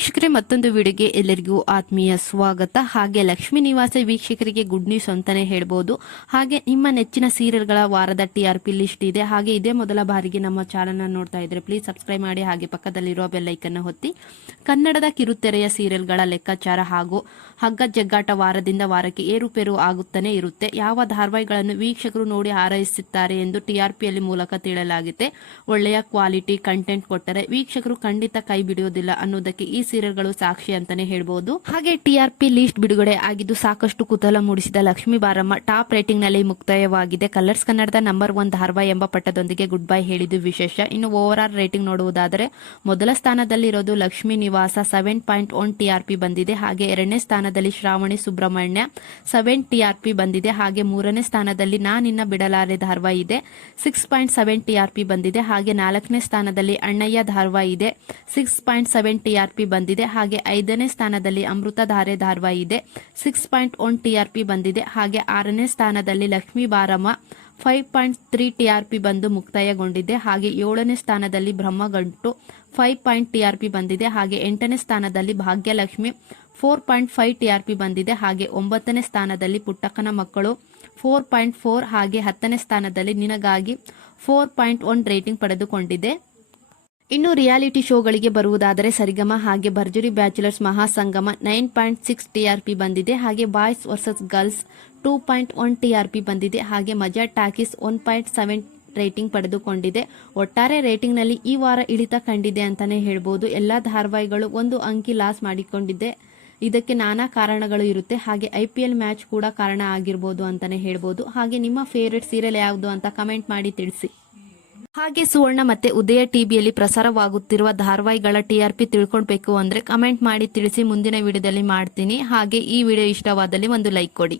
ವೀಕ್ಷಕರೇ, ಮತ್ತೊಂದು ವಿಡಿಯೋಗೆ ಎಲ್ಲರಿಗೂ ಆತ್ಮೀಯ ಸ್ವಾಗತ. ಹಾಗೆ ಲಕ್ಷ್ಮೀ ನಿವಾಸ ವೀಕ್ಷಕರಿಗೆ ಗುಡ್ ನ್ಯೂಸ್ ಅಂತಾನೆ ಹೇಳ್ಬೋದು. ಹಾಗೆ ನಿಮ್ಮ ನೆಚ್ಚಿನ ಸೀರಿಯಲ್ಗಳ ವಾರದ TRP ಲಿಸ್ಟ್ ಇದೆ. ಹಾಗೆ ಇದೇ ಮೊದಲ ಬಾರಿಗೆ ನಮ್ಮ ಚಾನೆಲ್ ನೋಡ್ತಾ ಇದ್ರೆ ಪ್ಲೀಸ್ ಸಬ್ಸ್ಕ್ರೈಬ್ ಮಾಡಿ, ಹಾಗೆ ಪಕ್ಕದಲ್ಲಿರುವ ಬೆಲ್ ಐಕನ್ ಒತ್ತಿ. ಕನ್ನಡದ ಕಿರುತೆರೆಯ ಸೀರಿಯಲ್ಗಳ ಲೆಕ್ಕಾಚಾರ ಹಾಗೂ ಹಗ್ಗ ಜಗ್ಗಾಟ ವಾರದಿಂದ ವಾರಕ್ಕೆ ಏರುಪೇರು ಆಗುತ್ತಾನೆ ಇರುತ್ತೆ. ಯಾವ ಧಾರಾವಾಹಿಗಳನ್ನು ವೀಕ್ಷಕರು ನೋಡಿ ಹಾರೈಸುತ್ತಾರೆ ಎಂದು TRPಯಲ್ಲಿ ಮೂಲಕ ತಿಳಿಯಲಾಗಿದೆ. ಒಳ್ಳೆಯ ಕ್ವಾಲಿಟಿ ಕಂಟೆಂಟ್ ಕೊಟ್ಟರೆ ವೀಕ್ಷಕರು ಖಂಡಿತ ಕೈ ಬಿಡುವುದಿಲ್ಲ ಅನ್ನೋದಕ್ಕೆ ಈ ಸೀರಿಯಲ್ಗಳು ಸಾಕ್ಷಿ ಅಂತಾನೆ ಹೇಳ್ಬಹುದು. ಹಾಗೆ TRP ಲಿಸ್ಟ್ ಬಿಡುಗಡೆ ಆಗಿದ್ದು ಸಾಕಷ್ಟು ಕುತೂಹಲ ಮೂಡಿಸಿದ ಲಕ್ಷ್ಮೀ ಬಾರಮ್ಮ ಟಾಪ್ ರೇಟಿಂಗ್ ನಲ್ಲಿ ಮುಕ್ತಾಯವಾಗಿದೆ. ಕಲರ್ಸ್ ಕನ್ನಡದ ನಂಬರ್ 1 ಧಾರಾವಾಹಿ ಎಂಬ ಪಟ್ಟದೊಂದಿಗೆ ಗುಡ್ ಬೈ ಹೇಳಿದ್ದು ವಿಶೇಷ. ಇನ್ನು ಓವರ್ ಆಲ್ ರೇಟಿಂಗ್ ನೋಡುವುದಾದರೆ ಮೊದಲ ಸ್ಥಾನದಲ್ಲಿರೋದು ಲಕ್ಷ್ಮೀ ನಿವಾಸ 7.1 TRP ಬಂದಿದೆ. ಹಾಗೆ ಎರಡನೇ ಸ್ಥಾನದಲ್ಲಿ ಶ್ರಾವಣಿ ಸುಬ್ರಹ್ಮಣ್ಯ 7 TRP ಬಂದಿದೆ. ಹಾಗೆ ಮೂರನೇ ಸ್ಥಾನದಲ್ಲಿ ನಾನಿನ್ನ ಬಿಡಲಾರೆ ಧಾರಾವಾಹಿ ಇದೆ, 6.7 TRP ಬಂದಿದೆ. ಹಾಗೆ ನಾಲ್ಕನೇ ಸ್ಥಾನದಲ್ಲಿ ಅಣ್ಣಯ್ಯ ಧಾರಾವಾಹಿ ಇದೆ, 6.7 TRP ಬಂದಿದೆ. ಹಾಗೆ ಐದನೇ ಸ್ಥಾನದಲ್ಲಿ ಅಮೃತಧಾರೆ ಧಾರಾವಾಹಿ ಇದೆ, 6.1 TRP ಬಂದಿದೆ. ಹಾಗೆ ಆರನೇ ಸ್ಥಾನದಲ್ಲಿ ಲಕ್ಷ್ಮೀ ಬಾರಮ್ಮ 5.3 TRP ಬಂದು ಮುಕ್ತಾಯಗೊಂಡಿದೆ. ಹಾಗೆ ಏಳನೇ ಸ್ಥಾನದಲ್ಲಿ ಬ್ರಹ್ಮಗಂಟು 5. TRP ಬಂದಿದೆ. ಹಾಗೆ ಎಂಟನೇ ಸ್ಥಾನದಲ್ಲಿ ಭಾಗ್ಯಲಕ್ಷ್ಮಿ 4.5 TRP ಬಂದಿದೆ. ಹಾಗೆ ಒಂಬತ್ತನೇ ಸ್ಥಾನದಲ್ಲಿ ಪುಟ್ಟಕ್ಕನ ಮಕ್ಕಳು 4.4. ಹಾಗೆ ಹತ್ತನೇ ಸ್ಥಾನದಲ್ಲಿ ನಿನಗಾಗಿ 4.1 ರೇಟಿಂಗ್ ಪಡೆದುಕೊಂಡಿದೆ. ಇನ್ನು ರಿಯಾಲಿಟಿ ಶೋಗಳಿಗೆ ಬರುವುದಾದರೆ ಸರಿಗಮ ಹಾಗೆ ಭರ್ಜರಿ ಬ್ಯಾಚುಲರ್ಸ್ ಮಹಾಸಂಗಮ 9.6 TRP ಬಂದಿದೆ. ಹಾಗೆ ಬಾಯ್ಸ್ ವರ್ಸಸ್ ಗರ್ಲ್ಸ್ 2.1 TRP ಬಂದಿದೆ. ಹಾಗೆ ಮಜಾ ಟಾಕೀಸ್ 1.7 ರೇಟಿಂಗ್ ಪಡೆದುಕೊಂಡಿದೆ. ಒಟ್ಟಾರೆ ರೇಟಿಂಗ್ ನಲ್ಲಿ ಈ ವಾರ ಇಳಿತ ಕಂಡಿದೆ ಅಂತಾನೆ ಹೇಳ್ಬೋದು. ಎಲ್ಲಾ ಧಾರಾವಾಹಿಗಳು ಒಂದು ಅಂಕಿ ಲಾಸ್ ಮಾಡಿಕೊಂಡಿದೆ. ಇದಕ್ಕೆ ನಾನಾ ಕಾರಣಗಳು ಇರುತ್ತೆ. ಹಾಗೆ IPL ಮ್ಯಾಚ್ ಕೂಡ ಕಾರಣ ಆಗಿರ್ಬೋದು ಅಂತಾನೆ ಹೇಳ್ಬೋದು. ಹಾಗೆ ನಿಮ್ಮ ಫೇವರೇಟ್ ಸೀರಿಯಲ್ ಯಾವುದು ಅಂತ ಕಮೆಂಟ್ ಮಾಡಿ ತಿಳಿಸಿ. ಹಾಗೆ ಸುವರ್ಣ ಮತ್ತೆ ಉದಯ ಟಿವಿಯಲ್ಲಿ ಪ್ರಸಾರವಾಗುತ್ತಿರುವ ಧಾರಾವಾಹಿಗಳ TRP ತಿಳ್ಕೊಳ್ಬೇಕು ಅಂದ್ರೆ ಕಮೆಂಟ್ ಮಾಡಿ ತಿಳಿಸಿ. ಮುಂದಿನ ವಿಡಿಯೋದಲ್ಲಿ ಮಾಡ್ತೀನಿ. ಹಾಗೆ ಈ ವಿಡಿಯೋ ಇಷ್ಟವಾದಲ್ಲಿ ಒಂದು ಲೈಕ್ ಕೊಡಿ.